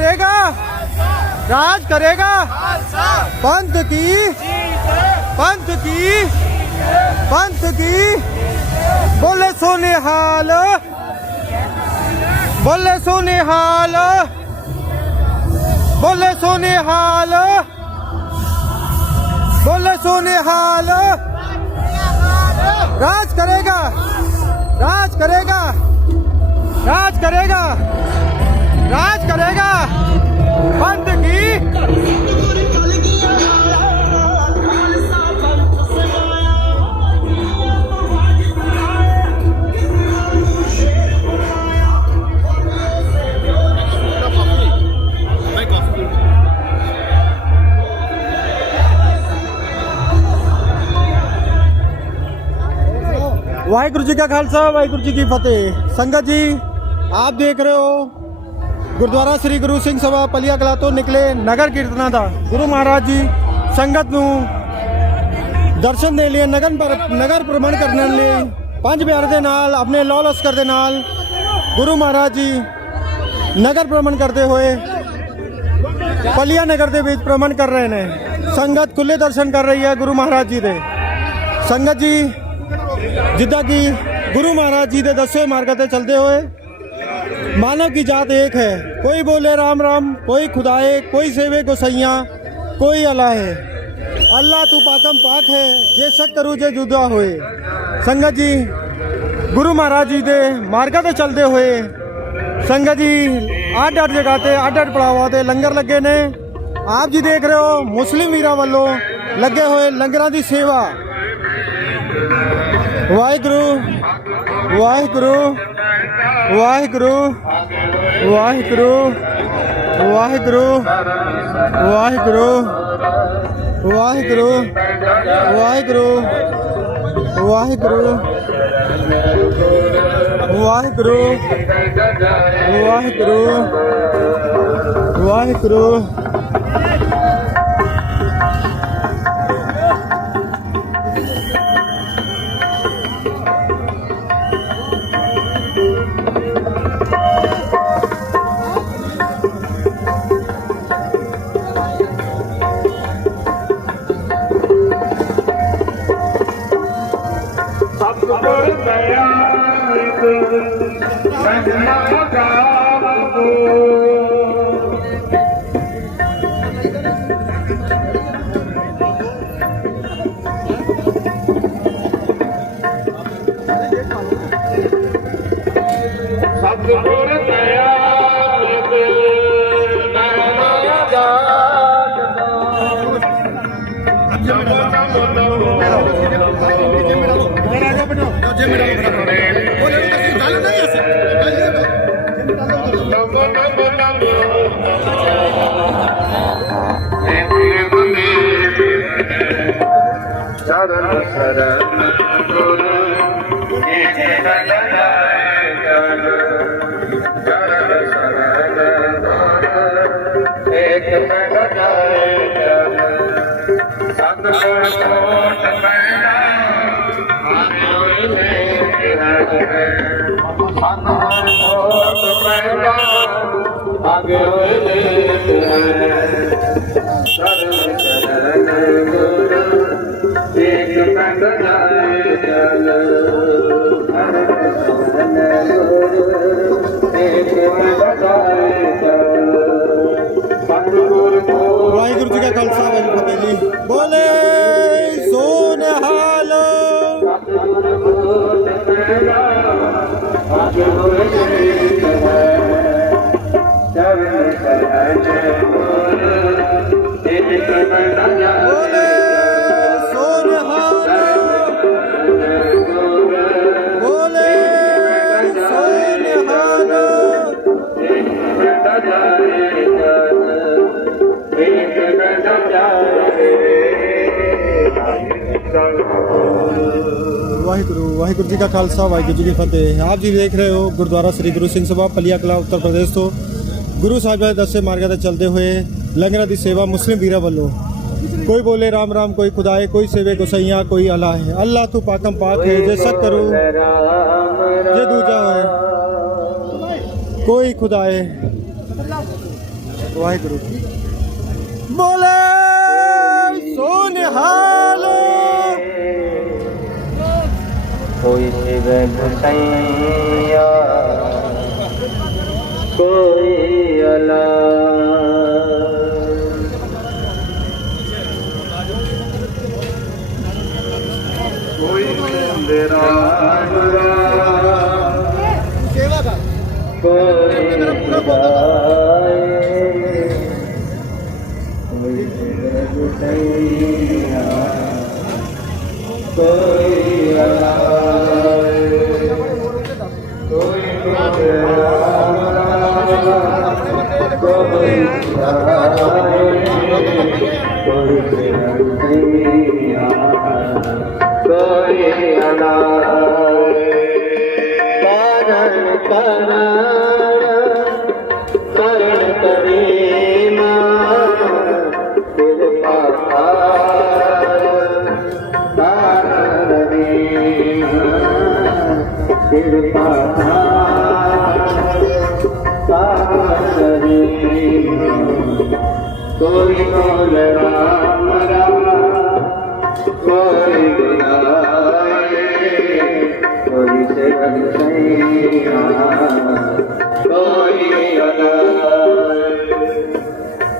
करेगा, राज करेगा, पंथ की, पंथ की, पंथ की। बोले सोनिहाल, बोले सोनिहाल, बोले सोनिहाल, बोले सोनिहाल। राज करेगा, राज करेगा, राज करेगा, राज करेगा, पंथ की। वाहिगुरु जी का खालसा, वाहिगुरु जी की फतेह। संगत जी, आप देख रहे हो गुरुद्वारा श्री गुरु सिंह सभा पलिया कला तो निकले नगर कीर्तना था। गुरु महाराज जी संगत नूं दर्शन दे लिए नगर भ्रमण करने लिए पंज प्यारे दे नाल अपने लौ लश्कर दे नाल गुरु महाराज जी नगर भ्रमण करते हुए पलिया नगर दे विच भ्रमण कर रहे हैं। संगत खुले दर्शन कर रही है गुरु महाराज जी दे। संगत जी जिद्दां कि गुरु महाराज जी दे दसे मार्ग ते चलते हुए मानव की जात एक है। कोई बोले राम राम, कोई खुदाए, कोई सेवे को सैया, कोई अल्लाह है। अल्लाह तू पाकम पाक है, जे सक करू जे जुदा होए। संगत जी गुरु महाराज जी दे मार्ग ते चलते हुए संगत जी अड अड जगह ते अड अड पड़ावां ते लंगर लगे ने। आप जी देख रहे हो मुस्लिम वीरां वालों लगे हुए लंगरां दी सेवा। वाहिगुरु वाहिगुरु वाहिगुरु वाहिगुरु वाहिगुरु वाहिगुरु वाहिगुरु वाहिगुरु वाहिगुरु वाहिगुरु वाहिगुरु वाहिगुरु। वाहिगुरु जी का खालसा, वाहिगुरु फतेह जी। बोले सोनिहाल। बोले सोनिहाल, बोले सोनिहाल। वाहिगुरु वाहिगुरु जी का खालसा, वाहिगुरु जी की फतेह। आप जी देख रहे हो गुरुद्वारा श्री गुरु सिंह सभा पलिया कला उत्तर प्रदेश तो गुरु साहिब दे दसे मार्ग ते चलते हुए लंगरां दी सेवा मुस्लिम वीरा वालों। कोई बोले राम राम, कोई खुदाए, कोई सेवे को सैया, कोई अल्लाह है। अल्लाह तू पाकम पाक है, जे सत करू जे दूजा है, कोई खुदाए वाहिगुरु बोले सोनिहाल कोई शिव गुसैया कोई अला कोई मेरा सेवा का कोई गाए कोई शिव गुसैया कोई अला कोई मेरा कोई कोई अनार कारण करण करीना फिर फिर कोई बोल राम राम कोई गाए कोई शरण सैया कोई अनार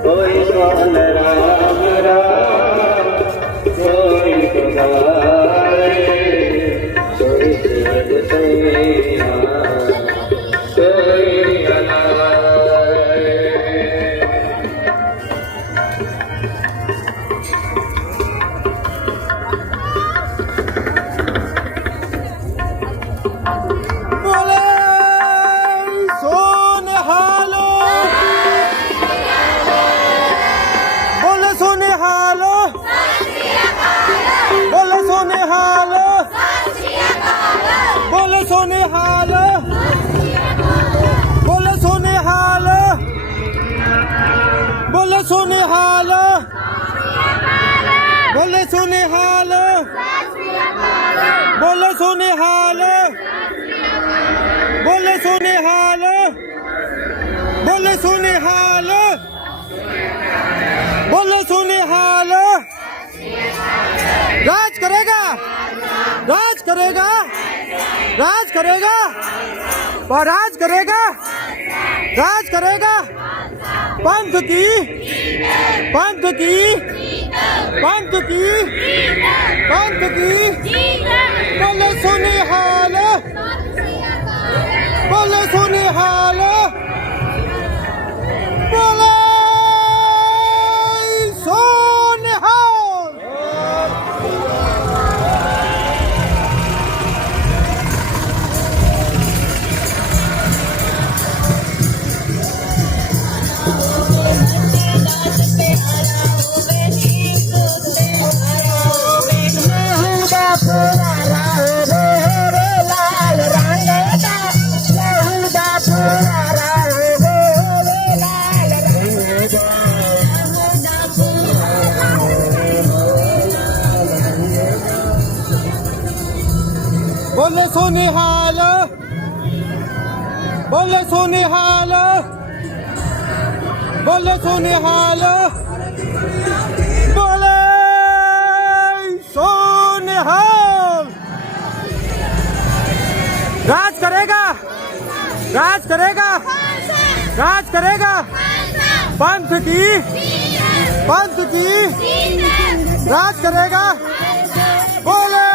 कोई बोल राम राम कोई गाए कोई शरण सैया कोई अनार सोनिहाल बोले सोनिहाल बोले सोनिहाल बोले सोनिहाल बोले सोनिहाल बोले सोनिहाल राज करेगा राज करेगा राज करेगा और राज करेगा राज करेगा पंथ की पंथ की पंथ की पंथ की बोले सोनिहाल बोले सोनिहाल बोले सोनिहाल बोले सोनिहाल बोले सोनिहाल बोले सोनिहाल बोले सोनिहाल राज करेगा राज करेगा राज करेगा पंथ की राज करेगा बोले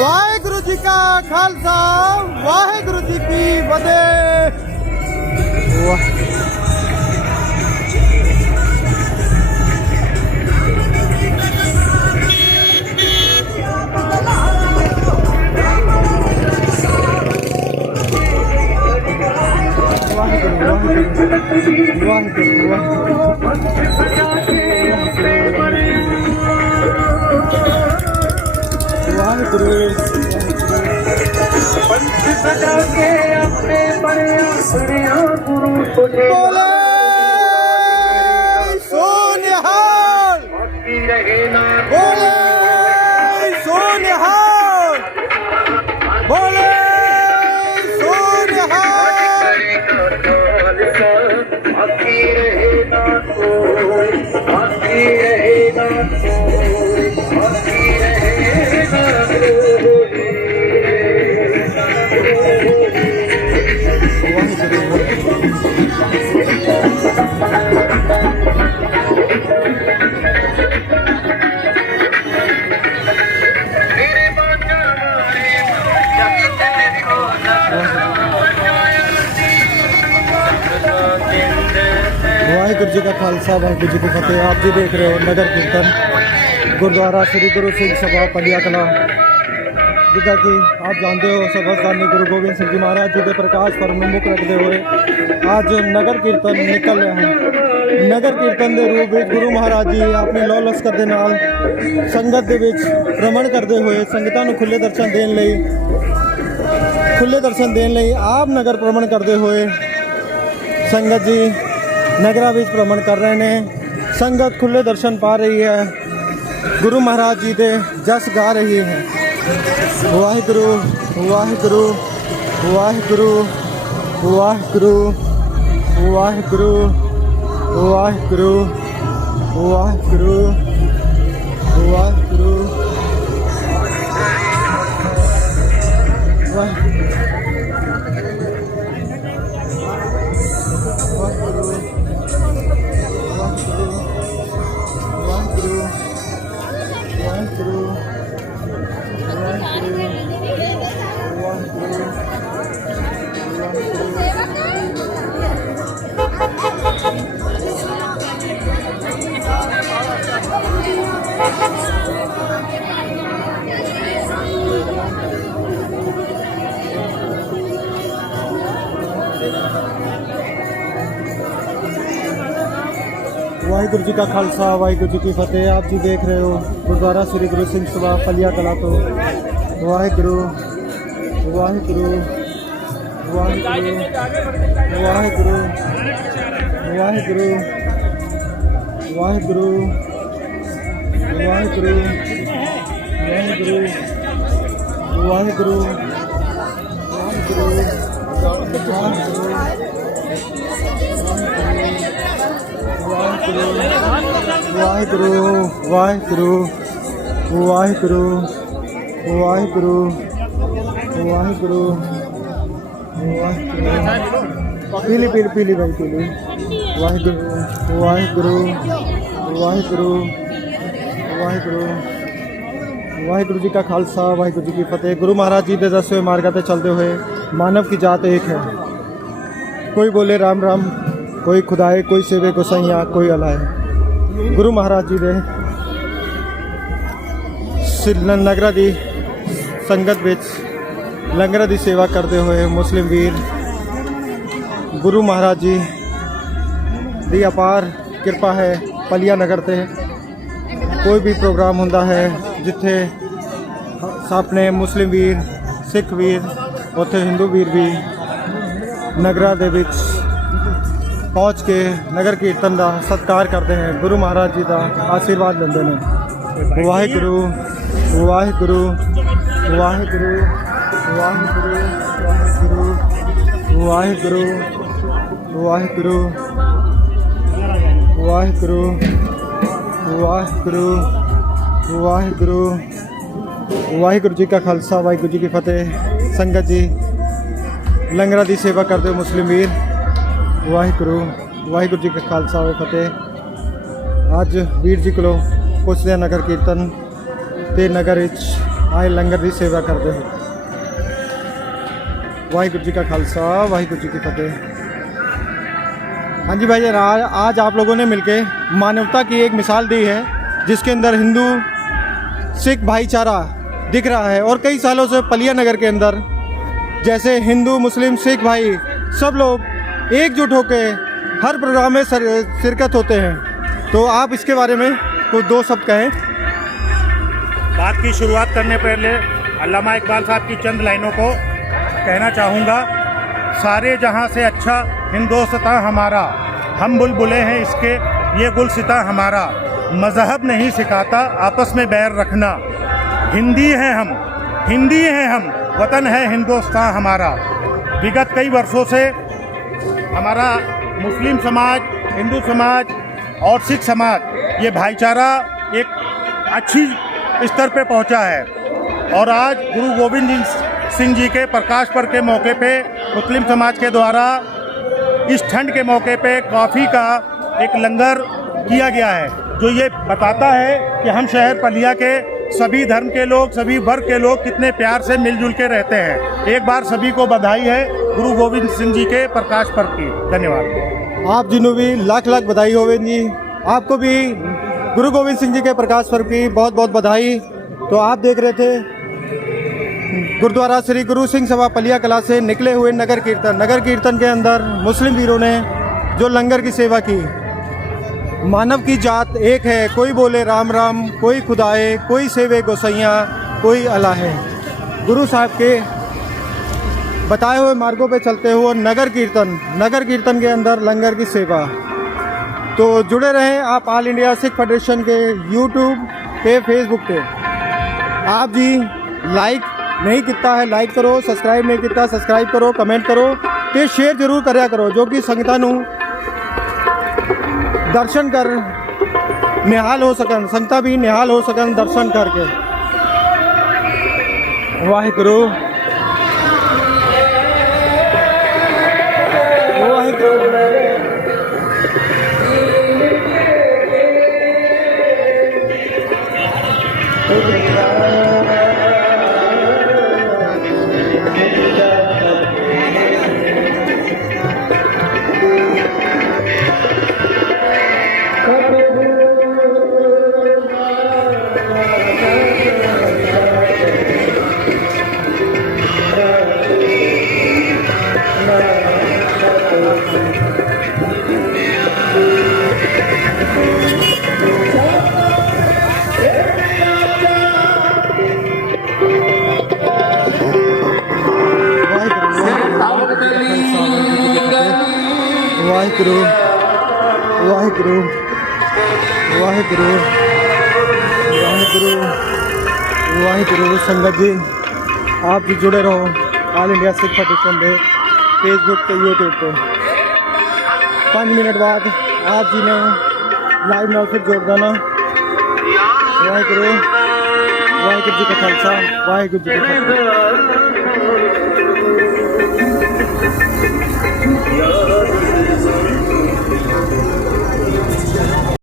वाहिगुरु जी का खालसा वाहिगुरु जी की फतेह। बोले सोनिहाल बोले सोनिहाल बोले शुरू हुए। वाहिगुरु जी का खालसा वाहिगुरु जी की फतेह। आप जी देख रहे हो नगर कीर्तन गुरुद्वारा श्री गुरु सिंह सभा पलिया कला। जिदा कि आप जानते हो सबदानी गुरु गोबिंद सिंह जी महाराज जी के प्रकाश पर मुख रखते हुए आज नगर कीर्तन निकल रहे हैं। नगर कीर्तन के रूप में गुरु महाराज जी अपने लौ लश्कर के नाल संगत के भ्रमण करते हुए संगतां नूं खुले दर्शन देने लई आप नगर भ्रमण करते हुए संगत जी नगरा विच भ्रमण कर रहे हैं। संगत खुले दर्शन पा रही है, गुरु महाराज जी के जस गा रही है। वाहिगुरु वाहिगुरु वाहिगुरु वाहिगुरु वाहिगुरु वाहिगुरु वाहिगुरु वाहिगुरु वाहिगुरु जी का खालसा वाहिगुरु जी की फतेह। आप जी देख रहे हो गुरुद्वारा श्री गुरु सिंह सभा पलिया कला तो वाहिगुरु वाहिगुरु वाहिगुरु वाहिगुरु वाहिगुरु वाहिगुरु वाहिगुरु वाहिगुरु वाहिगुरु वाहिगुरु वाहिगुरु वाहिगुरु वाहिगुरु वाहिगुरु पीली पीली पीली भाई पीली। वाहिगुरु वाहिगुरु वाहिगुरु वाहिगुरु वाहिगुरु जी का खालसा वाहिगुरु जी की फतेह। गुरु महाराज जी के दसे हुए मार्ग पर चलते हुए मानव की जात एक है। कोई बोले राम राम, कोई खुदाए, कोई सेवे गोसाइया, कोई अलाए। गुरु महाराज जी दे नगरा दी संगत विच लंगर की सेवा करते हुए मुस्लिम वीर गुरु महाराज जी दी अपार कृपा है। पलिया नगर ते कोई भी प्रोग्राम होंदा है जिथे अपने मुस्लिम वीर सिख वीर उत्थे हिंदू वीर भी नगरा दे विच पहुँच के नगर कीर्तन का सत्कार करते हैं। गुरु महाराज जी का आशीर्वाद लेंदे ने। वाहिगुरु वाहिगुरु वाहिगुरु वाहिगुरु वाहिगुरु वाहिगुरु वाहिगुरु वाहिगुरु वाहिगुरु वाहिगुरु जी का खालसा वाहिगुरु जी की फतेह। संगत जी लंगरा की सेवा करते मुस्लिम वीर वाहिगुरु वाहिगुरु जी का खालसा व फतेह। अज वीर जी को पुछदे नगर कीर्तन ते नगर आए लंगर की सेवा करते हो। वाहिगुरु जी का खालसा वाहिगुरु जी की फतेह। हाँ जी भाई, आज आप लोगों ने मिलके मानवता की एक मिसाल दी है जिसके अंदर हिंदू सिख भाईचारा दिख रहा है। और कई सालों से पलिया नगर के अंदर जैसे हिंदू मुस्लिम सिख भाई सब लोग एकजुट होकर हर प्रोग्राम में शिरकत होते हैं। तो आप इसके बारे में कुछ दो शब्द कहें। बात की शुरुआत करने पहले अल्लामा इकबाल साहब की चंद लाइनों को कहना चाहूँगा। सारे जहाँ से अच्छा हिंदोस्तां हमारा, हम बुलबुलें हैं इसके ये गुलसिता हमारा। मज़हब नहीं सिखाता आपस में बैर रखना, हिंदी हैं हम, वतन है हिंदुस्तान हमारा। विगत कई वर्षों से हमारा मुस्लिम समाज, हिंदू समाज और सिख समाज ये भाईचारा एक अच्छी स्तर पे पहुंचा है। और आज गुरु गोविंद सिंह जी के प्रकाश पर्व के मौके पे मुस्लिम समाज के द्वारा इस ठंड के मौके पे कॉफ़ी का एक लंगर किया गया है, जो ये बताता है कि हम शहर पलिया के सभी धर्म के लोग, सभी वर्ग के लोग कितने प्यार से मिलजुल के रहते हैं। एक बार सभी को बधाई है गुरु गोविंद सिंह जी के प्रकाश पर्व की। धन्यवाद। आप जिन्हों भी लाख लाख बधाई होवे जी। आपको भी गुरु गोविंद सिंह जी के प्रकाश पर्व की बहुत बहुत बधाई। तो आप देख रहे थे गुरुद्वारा श्री गुरु सिंह सभा पलिया कला से निकले हुए नगर कीर्तन। नगर कीर्तन के अंदर मुस्लिम वीरों ने जो लंगर की सेवा की। मानव की जात एक है, कोई बोले राम राम, कोई खुदाए, कोई सेवे गोसैया, कोई अल्लाह है। गुरु साहब के बताए हुए मार्गों पे चलते हुए नगर कीर्तन के अंदर लंगर की सेवा। तो जुड़े रहें आप ऑल इंडिया सिख फेडरेशन के यूट्यूब पे, फेसबुक पे। आप जी लाइक नहीं किया है लाइक करो, सब्सक्राइब नहीं किया सब्सक्राइब करो, कमेंट करो ते शेयर जरूर करया करो, जो कि संगतां नूं दर्शन कर निहाल हो सकन, संगतां भी निहाल हो सकन दर्शन करके। वाहिगुरू वाहिगुरू वाहिगुरू वाहिगुरू वाहिगुरू वाहिगुरू। संगत जी आप भी जुड़े रहो ऑल इंडिया सिख फेडरेशन पे, फेसबुक पे, यूट्यूब पे। 5 मिनट बाद आप जी ने लाइव नाल फिर जोड़ देना। वाहिगुरू वाहिगुरू जी का खालसा, वाहिगुरू जी का खालसा।